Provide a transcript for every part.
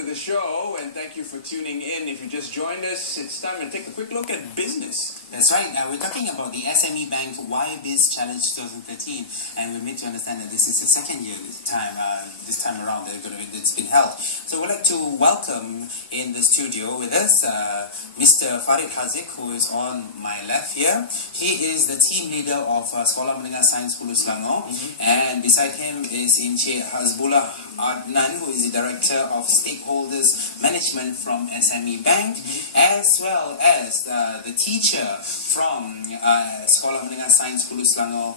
to the show, and thank you for tuning in. If you just joined us, it's time to take a quick look at business. That's right. We're talking about the SME Bank YBiz Challenge 2013, and we're made to understand that this is the second year this time around that it's been held. So we'd like to welcome in the studio with us Mr. Farid Haziq, who is on my left here. He is the team leader of Sekolah Menengah Sains Hulu Selangor, and beside him is Encik Hasbullah Adnan, who is the Director of Stakeholders Management from SME Bank, as well as the teacher from Sekolah Menengah Sains Hulu Selangor,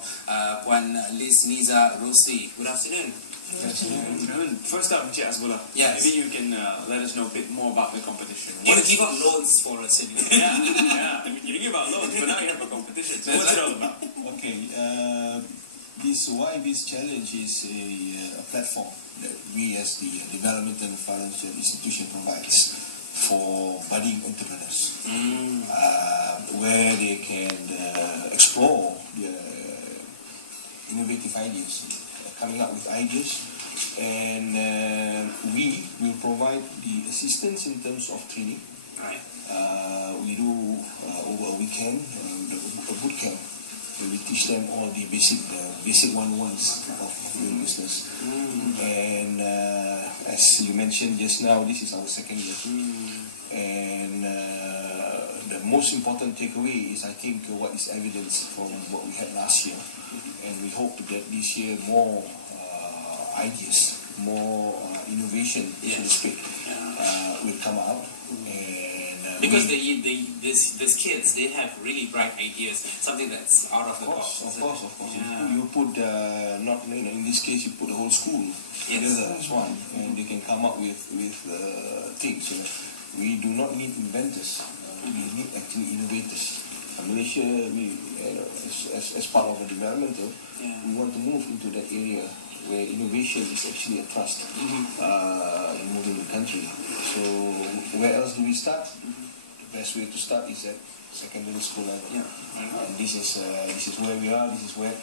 Puan Liz Niza Rosli. Good afternoon. Good afternoon. First up, Encik Hasbullah. Yes. Maybe you can let us know a bit more about the competition. You give out loans for us, yeah. I mean, you give out loans, but now you have a competition. So what's it all about? Okay, this YBiz Challenge is a platform that we as the Development and Financial Institution provides for budding entrepreneurs, where they can explore their innovative ideas, coming up with ideas, and we will provide the assistance in terms of training. Right. We do over a weekend a boot camp where we teach them all the basic 101s of doing business. And as you mentioned just now, this is our second year. And the most important takeaway is, I think, what is evidence from what we had last year. And we hope to get this year more ideas, more innovation, so to speak, will come out. Because these kids, they have really bright ideas, something that's out of the box. Of course. Yeah. You put in this case, you put the whole school together as one, and they can come up with things. So we do not need inventors. We need actually innovators. Malaysia, we as part of the developmental, we want to move into that area where innovation is actually a trust in moving the country. So where else do we start? The best way to start is at secondary school level. And this is where we are. This is where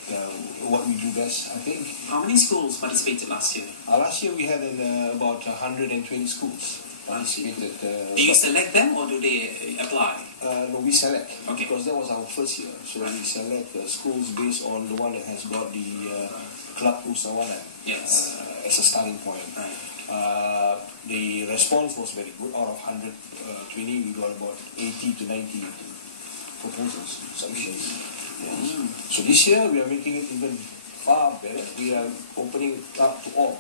what we do best, I think. How many schools participated last year? Last year we had about 120 schools participated. Do you select them or do they apply? No, we select, okay, because that was our first year. So we select schools based on the one that has got the Club Usahawan as a starting point. The response was very good. Out of 120, we got about 80 to 90 proposals, submissions. So this year we are making it even far better. We are opening it up to all,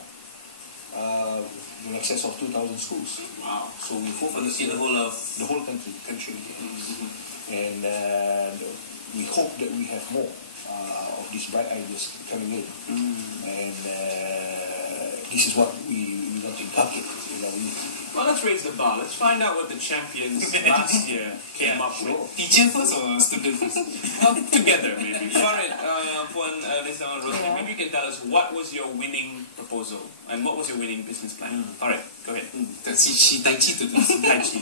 in excess of 2,000 schools. Wow! So we focus in the whole country. And we hope that we have more of these bright ideas coming in. And this is what we want to inculcate in our youth. Well, let's raise the bar. Let's find out what the champions last year came up with. Teacher first or student first? Together, maybe. Farid, Puan Liza Rosli, maybe you can tell us what was your winning proposal and what was your winning business plan. Farid, go ahead. Tai Chi to this. Tai Chi.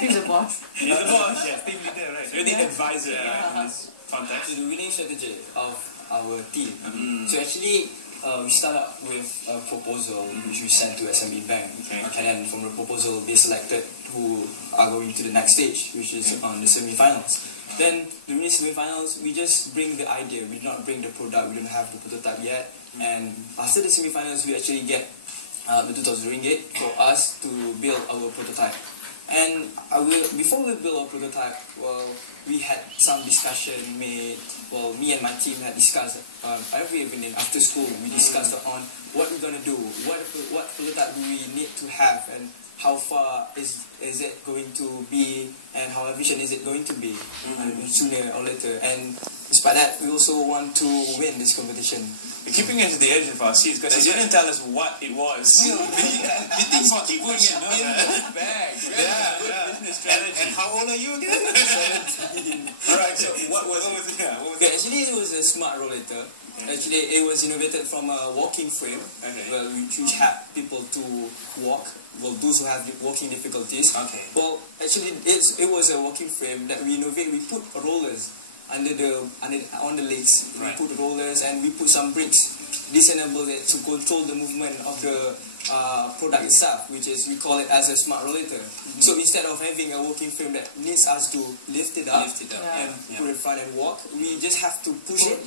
He's the boss. He's the boss, yes. Team leader, right? You're the advisor, right? In this context. So the winning strategy of our team. So actually, we started with a proposal which we sent to SME Bank, and then from the proposal they selected who are going to the next stage, which is on the semi-finals. Then during the semi-finals, we just bring the idea. We do not bring the product. We don't have the prototype yet. And after the semi-finals, we actually get the 2,000 ringgit for us to build our prototype. And before we build our prototype, we had some discussion made. Well, me and my team had discussed every evening after school. We discussed on what we're gonna do, what prototype do we need to have, and how far is it going to be, and how efficient is it going to be sooner or later. And despite that, we also want to win this competition. You're keeping us at the edge of our seats because you didn't tell us what it was. The thing's not keeping it in the bag. Business strategy. And how old are you again? 17. Alright, so what was it? Okay, actually, it was a smart rollator. Actually, it was innovated from a walking frame, which had people to walk. Well, those who have walking difficulties. Well, actually, it was a walking frame that we innovated. We put rollers on the legs. We put rollers and we put some bricks. This enables it to control the movement of product itself, which is we call it as a smart rollator. So instead of having a working frame that needs us to lift it up and put it in front and walk, we just have to push it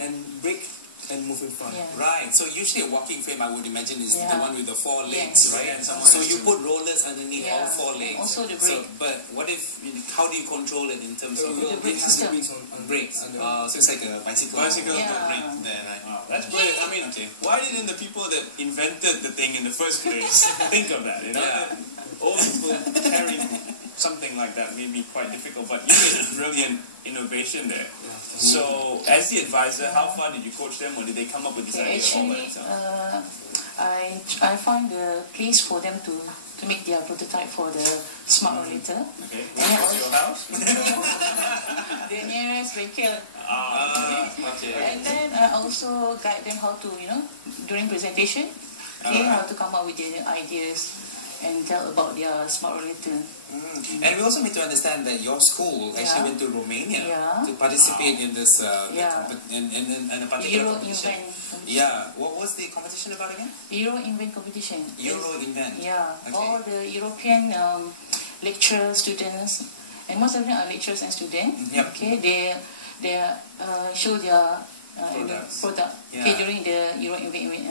and brake and move in front. Right. So usually a walking frame, I would imagine, is the one with the 4 legs, right? And so you put rollers underneath all 4 legs. Also the So, brake. but what if? How do you control it in terms of The brake system on brakes? So it's like a bicycle. Bicycle brake there, right? Wow, that's brilliant. I mean, why didn't the people that invented the thing in the first place think of that? You know, old people carrying something like that may be quite difficult, but you made a brilliant innovation there. So, as the advisor, how far did you coach them, or did they come up with this idea all by themselves? I found the place for them to make their prototype for the smart rollator. Okay, where was your house? The nearest vehicle. Okay. And then I also guide them how to, during presentation, how to come up with their ideas and tell about their smart rollator. And we also need to understand that your school actually went to Romania to participate in this in a particular Euro competition. Invent competition. Yeah. What was the competition about again? Euro Invent competition. Euro Invent. Yeah. Okay. All the European lecturer students, and most of them are lecturers and students. Yep. Okay. They show their product. Yeah. Okay, during the Euro Invent.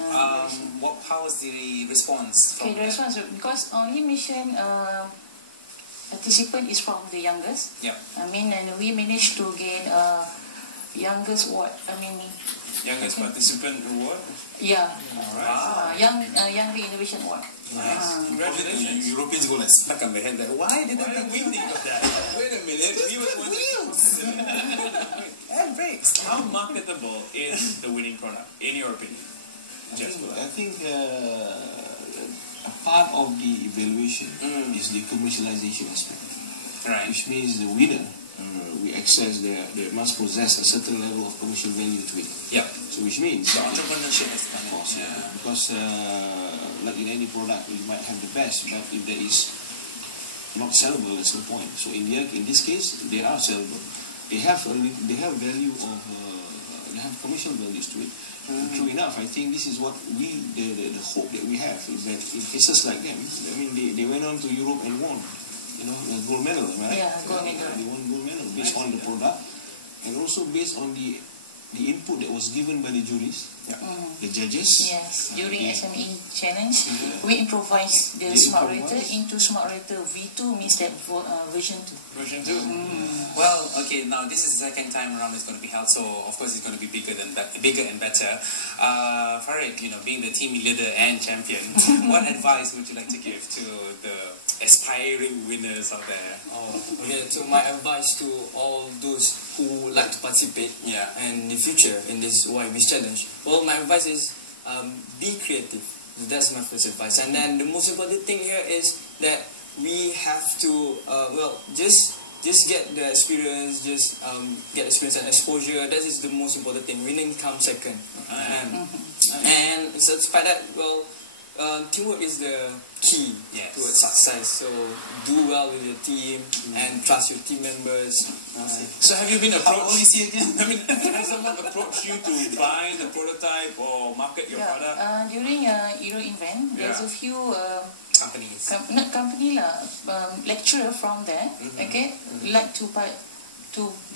How was the response from Okay, the response, because only mission participant is from the youngest. Yep. And we managed to gain youngest award. Youngest participant award? Yeah. Alright. Younger innovation award. Nice. Congratulations. Europeans go like stuck on the head like, why didn't we think of that? Wait a minute. We were the ones that- and brakes? How marketable is the winning product, in your opinion? I think a part of the evaluation is the commercialization aspect, Right. which means the winner we access they must possess a certain level of commercial value to it. Yeah. So which means The entrepreneurship has to come of course, in. because like in any product, you might have the best, but if there is not sellable, that's the point. So in this case, they are sellable. They have value of they have commercial values to it. And true enough, I think this is what the hope that we have is that in cases like them, they went on to Europe and won, a gold medal, right? Yeah, gold medal. They won gold medal based on the product, and also based on the input that was given by the juries, the judges. Yes, during SME challenge, we improvised the smart rollator into smart rollator V2, means that version 2. Version 2. Well, okay, now this is the second time around it's going to be held, so of course it's going to be bigger and better. Farid, being the team leader and champion, what advice would you like to give to the aspiring winners out there? Okay, so my advice to all those who like to participate and in the future in this YBiz challenge, well, my advice is be creative. That's my first advice. And then the most important thing here is that we have to just get the experience, get experience and exposure. That is the most important thing. Winning comes second. And so despite that, well, teamwork is the key towards success. So do well with your team and trust your team members. So have you been How old is approached? he again? Has someone approached you to buy the prototype or market your product? During Euro event, there's a few Companies. not company lecturer from there. Okay, like to buy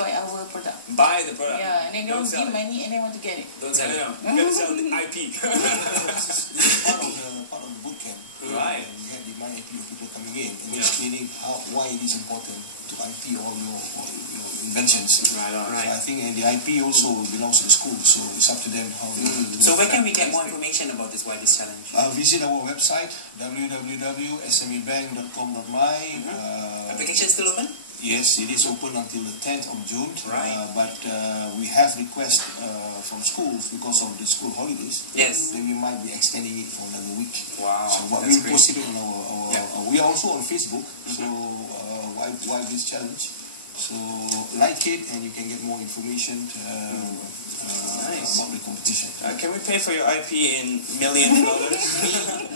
our product. Buy the product. Yeah, and they don't sell give it. money and they want to get it. Don't sell it. You gotta sell the IP. Part of the boot camp. Right. You had the mind IP of people coming in and explaining why it is important to IP all your inventions. Right on. So I think the IP also belongs to the school, so it's up to them how they want to So where can we get more information about this YBiz challenge? visit our website www.smebank.com.my. Application still open? Yes, it is open until the 10th of June. Right. But we have requests from schools because of the school holidays. Yes. Then we might be extending it for another week. Wow. So what that's we'll great. post it on our we are also on Facebook. So YBiz challenge. So like it and you can get more information about the competition. Can we pay for your IP in $1 million?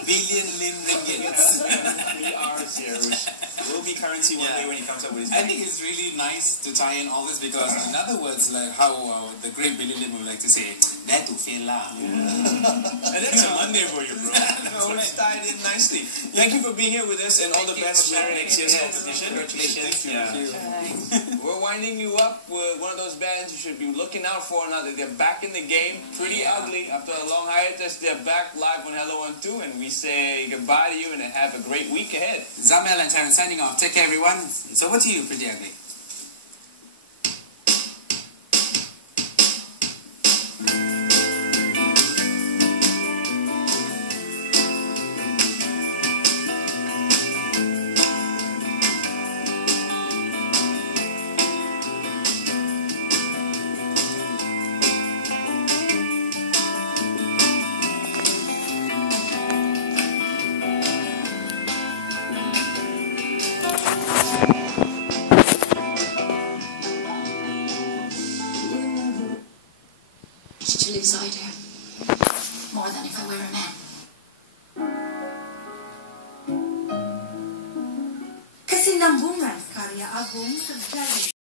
Billion lim ringgit. We are serious. We'll be currency one day when he comes up with his I bank. think it's really nice to tie in all this because, in other words, like how the great Billy Lim would like to say, dare to fail lah. And that's a Monday for you, bro. So it's tied in nicely. Thank you for being here with us and all the best for next year's competition. Congratulations. We're winding you up with one of those bands you should be looking out for now that they're back in the game. Pretty ugly. After a long hiatus, they're back live on Hello 1-2, and we say goodbye to you and have a great week ahead. Zamel and Sharon signing off. Take care, everyone. So what to you, Pretty Ugly? To lose I do, more than if I were a man. Kesinambungan karya Agung terjadi.